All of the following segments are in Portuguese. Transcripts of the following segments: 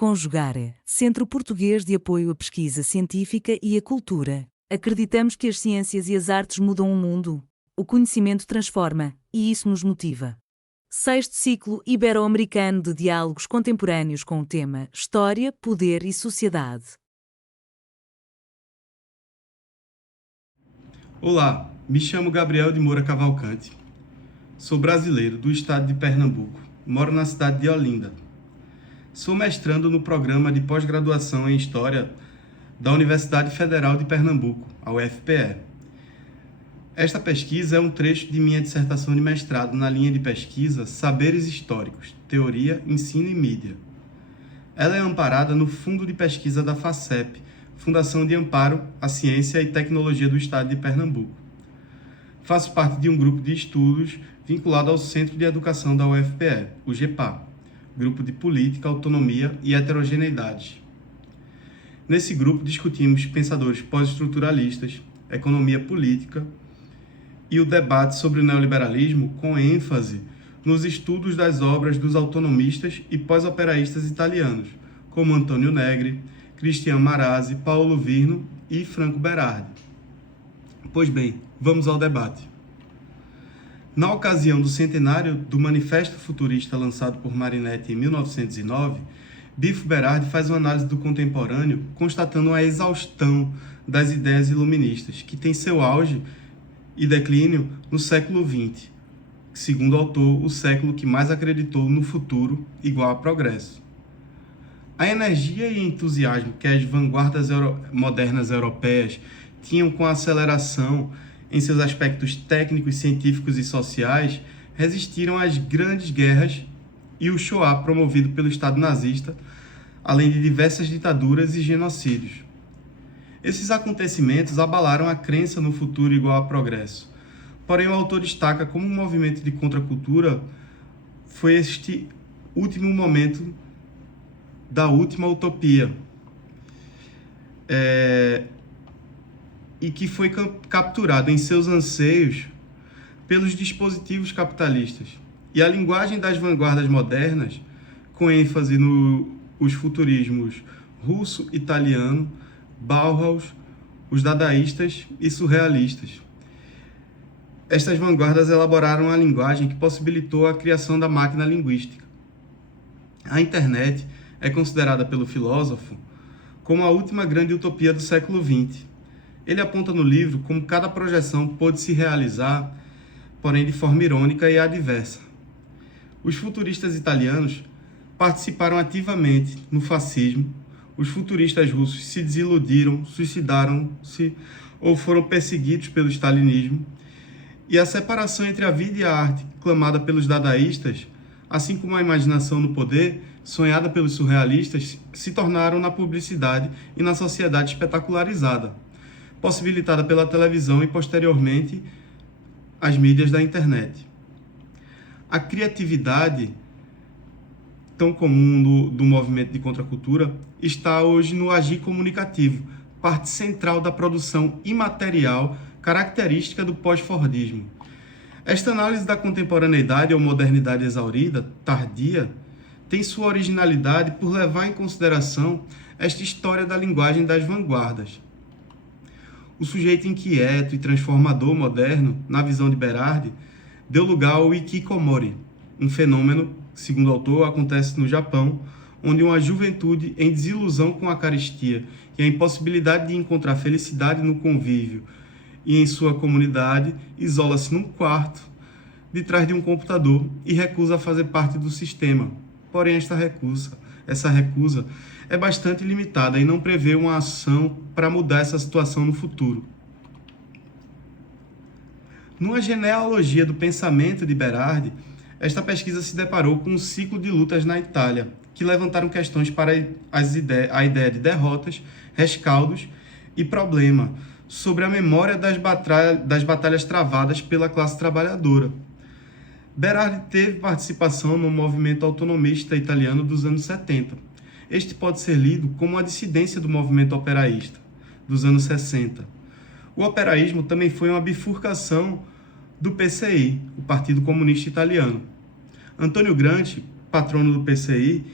Conjugare, Centro Português de Apoio à Pesquisa Científica e à Cultura. Acreditamos que as ciências e as artes mudam o mundo. O conhecimento transforma, e isso nos motiva. Sexto ciclo ibero-americano de diálogos contemporâneos com o tema História, Poder e Sociedade. Olá, me chamo Gabriel de Moura Cavalcante. Sou brasileiro do estado de Pernambuco. Moro na cidade de Olinda. Sou mestrando no programa de pós-graduação em História da Universidade Federal de Pernambuco, a UFPE. Esta pesquisa é um trecho de minha dissertação de mestrado na linha de pesquisa Saberes Históricos, Teoria, Ensino e Mídia. Ela é amparada no Fundo de Pesquisa da FACEP, Fundação de Amparo à Ciência e Tecnologia do Estado de Pernambuco. Faço parte de um grupo de estudos vinculado ao Centro de Educação da UFPE, o GEPA, Grupo de Política, Autonomia e Heterogeneidade. Nesse grupo discutimos pensadores pós-estruturalistas, economia política e o debate sobre o neoliberalismo com ênfase nos estudos das obras dos autonomistas e pós-operaístas italianos, como Antonio Negri, Cristian Marazzi, Paulo Virno e Franco Berardi. Pois bem, vamos ao debate. Na ocasião do centenário do Manifesto Futurista lançado por Marinetti em 1909, Bifo Berardi faz uma análise do contemporâneo, constatando a exaustão das ideias iluministas, que tem seu auge e declínio no século XX, segundo o autor, o século que mais acreditou no futuro igual a progresso. A energia e entusiasmo que as vanguardas modernas europeias tinham com a aceleração em seus aspectos técnicos, científicos e sociais, resistiram às grandes guerras e o Shoah promovido pelo Estado nazista, além de diversas ditaduras e genocídios. Esses acontecimentos abalaram a crença no futuro igual a progresso. Porém, o autor destaca como um movimento de contracultura foi este último momento da última utopia, e que foi capturado em seus anseios pelos dispositivos capitalistas. E a linguagem das vanguardas modernas, com ênfase nos futurismos russo, italiano, Bauhaus, os dadaístas e surrealistas. Estas vanguardas elaboraram a linguagem que possibilitou a criação da máquina linguística. A internet é considerada pelo filósofo como a última grande utopia do século XX. Ele aponta no livro como cada projeção pôde se realizar, porém de forma irônica e adversa. Os futuristas italianos participaram ativamente no fascismo, os futuristas russos se desiludiram, suicidaram-se ou foram perseguidos pelo stalinismo, e a separação entre a vida e a arte, clamada pelos dadaístas, assim como a imaginação no poder, sonhada pelos surrealistas, se tornaram na publicidade e na sociedade espetacularizada, possibilitada pela televisão e, posteriormente, as mídias da internet. A criatividade, tão comum do movimento de contracultura, está hoje no agir comunicativo, parte central da produção imaterial característica do pós-fordismo. Esta análise da contemporaneidade ou modernidade exaurida, tardia, tem sua originalidade por levar em consideração esta história da linguagem das vanguardas. O sujeito inquieto e transformador moderno, na visão de Berardi, deu lugar ao hikikomori, um fenômeno, segundo o autor, acontece no Japão, onde uma juventude em desilusão com a carestia e a impossibilidade de encontrar felicidade no convívio e em sua comunidade, isola-se num quarto, de trás de um computador e recusa a fazer parte do sistema. Porém, essa recusa é bastante limitada e não prevê uma ação para mudar essa situação no futuro. Numa genealogia do pensamento de Berardi, esta pesquisa se deparou com um ciclo de lutas na Itália, que levantaram questões para a ideia de derrotas, rescaldos e problema sobre a memória das batalhas travadas pela classe trabalhadora. Berardi teve participação no movimento autonomista italiano dos anos 70. Este pode ser lido como uma dissidência do movimento operaísta dos anos 60. O operaísmo também foi uma bifurcação do PCI, o Partido Comunista Italiano. Antônio Gramsci, patrono do PCI,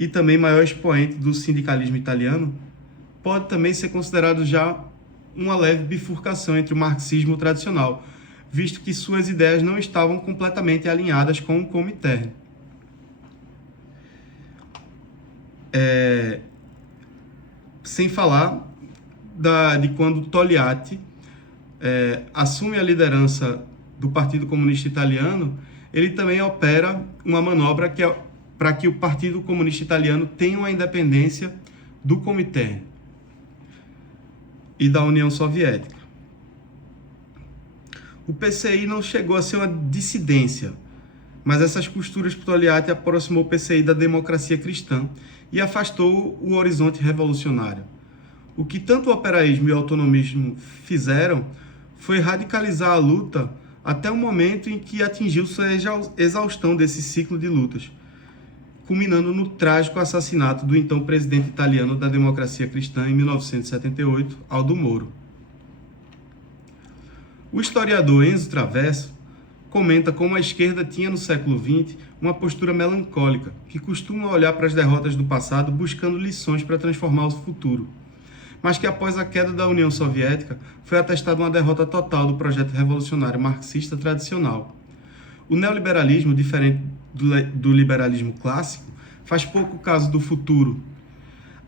e também maior expoente do sindicalismo italiano, pode também ser considerado já uma leve bifurcação entre o marxismo tradicional, visto que suas ideias não estavam completamente alinhadas com o Comintern. Sem falar de quando Togliatti assume a liderança do Partido Comunista Italiano, ele também opera uma manobra para que o Partido Comunista Italiano tenha uma independência do Comintern e da União Soviética. O PCI não chegou a ser uma dissidência, mas essas costuras por Togliatti aproximou o PCI da democracia cristã e afastou o horizonte revolucionário. O que tanto o operaísmo e o autonomismo fizeram foi radicalizar a luta até o momento em que atingiu sua exaustão desse ciclo de lutas, culminando no trágico assassinato do então presidente italiano da democracia cristã em 1978, Aldo Moro. O historiador Enzo Traverso comenta como a esquerda tinha no século XX uma postura melancólica, que costuma olhar para as derrotas do passado buscando lições para transformar o futuro, mas que após a queda da União Soviética foi atestada uma derrota total do projeto revolucionário marxista tradicional. O neoliberalismo, diferente do liberalismo clássico, faz pouco caso do futuro.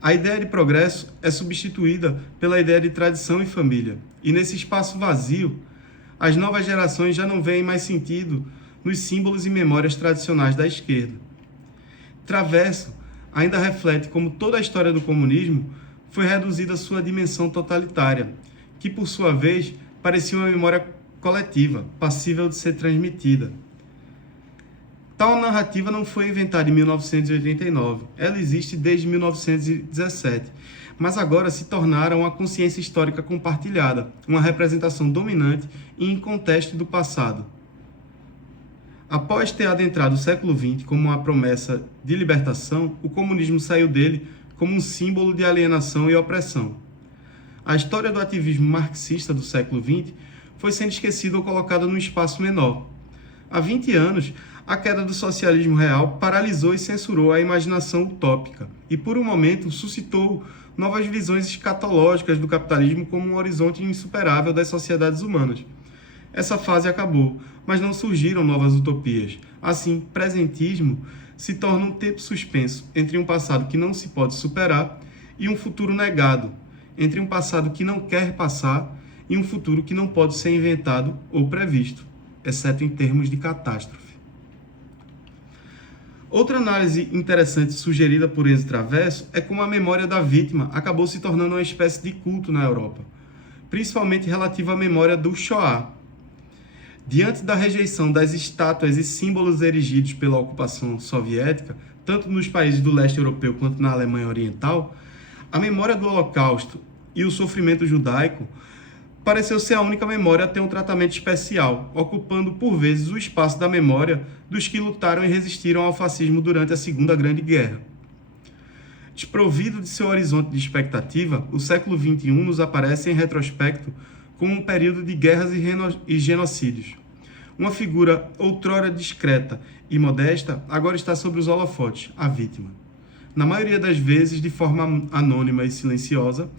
A ideia de progresso é substituída pela ideia de tradição e família, e nesse espaço vazio, as novas gerações já não veem mais sentido nos símbolos e memórias tradicionais da esquerda. Traverso ainda reflete como toda a história do comunismo foi reduzida à sua dimensão totalitária, que por sua vez parecia uma memória coletiva, passível de ser transmitida. Tal narrativa não foi inventada em 1989, ela existe desde 1917, mas agora se tornara uma consciência histórica compartilhada, uma representação dominante e inconteste do passado. Após ter adentrado o século XX como uma promessa de libertação, o comunismo saiu dele como um símbolo de alienação e opressão. A história do ativismo marxista do século XX foi sendo esquecida ou colocada num espaço menor. Há 20 anos, a queda do socialismo real paralisou e censurou a imaginação utópica e, por um momento, suscitou novas visões escatológicas do capitalismo como um horizonte insuperável das sociedades humanas. Essa fase acabou, mas não surgiram novas utopias. Assim, presentismo se torna um tempo suspenso entre um passado que não se pode superar e um futuro negado, entre um passado que não quer passar e um futuro que não pode ser inventado ou previsto, exceto em termos de catástrofe. Outra análise interessante sugerida por Enzo Traverso é como a memória da vítima acabou se tornando uma espécie de culto na Europa, principalmente relativa à memória do Shoah. Diante da rejeição das estátuas e símbolos erigidos pela ocupação soviética, tanto nos países do leste europeu quanto na Alemanha Oriental, a memória do Holocausto e o sofrimento judaico pareceu ser a única memória a ter um tratamento especial, ocupando por vezes o espaço da memória dos que lutaram e resistiram ao fascismo durante a Segunda Grande Guerra. Desprovido de seu horizonte de expectativa, o século XXI nos aparece em retrospecto como um período de guerras e genocídios. Uma figura outrora discreta e modesta agora está sobre os holofotes, a vítima. Na maioria das vezes, de forma anônima e silenciosa,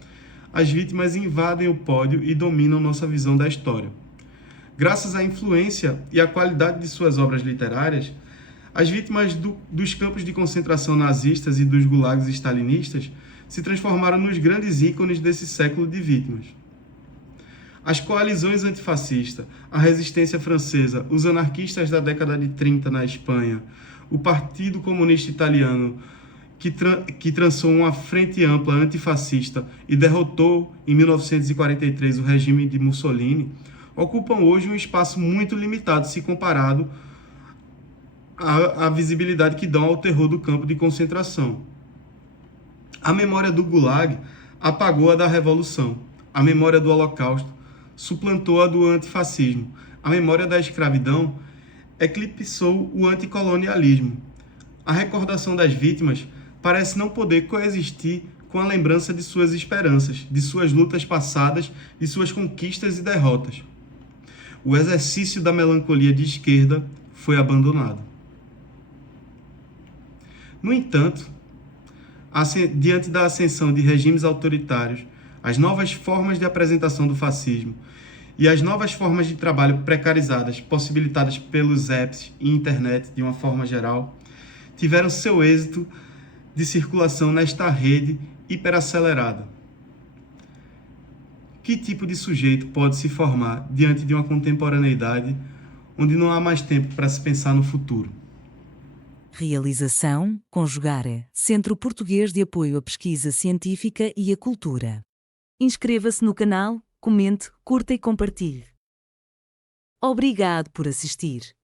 as vítimas invadem o pódio e dominam nossa visão da história. Graças à influência e à qualidade de suas obras literárias, as vítimas dos campos de concentração nazistas e dos gulags stalinistas se transformaram nos grandes ícones desse século de vítimas. As coalizões antifascistas, a resistência francesa, os anarquistas da década de 30 na Espanha, o Partido Comunista Italiano, que traçou uma frente ampla antifascista e derrotou em 1943 o regime de Mussolini, ocupam hoje um espaço muito limitado se comparado à visibilidade que dão ao terror do campo de concentração. A memória do Gulag apagou a da Revolução. A memória do Holocausto suplantou a do antifascismo. A memória da escravidão eclipsou o anticolonialismo. A recordação das vítimas parece não poder coexistir com a lembrança de suas esperanças, de suas lutas passadas, de suas conquistas e derrotas. O exercício da melancolia de esquerda foi abandonado. No entanto, diante da ascensão de regimes autoritários, as novas formas de apresentação do fascismo e as novas formas de trabalho precarizadas possibilitadas pelos apps e internet de uma forma geral, tiveram seu êxito de circulação nesta rede hiperacelerada. Que tipo de sujeito pode se formar diante de uma contemporaneidade onde não há mais tempo para se pensar no futuro? Realização, Conjugare, Centro Português de Apoio à Pesquisa Científica e à Cultura. Inscreva-se no canal, comente, curta e compartilhe. Obrigado por assistir.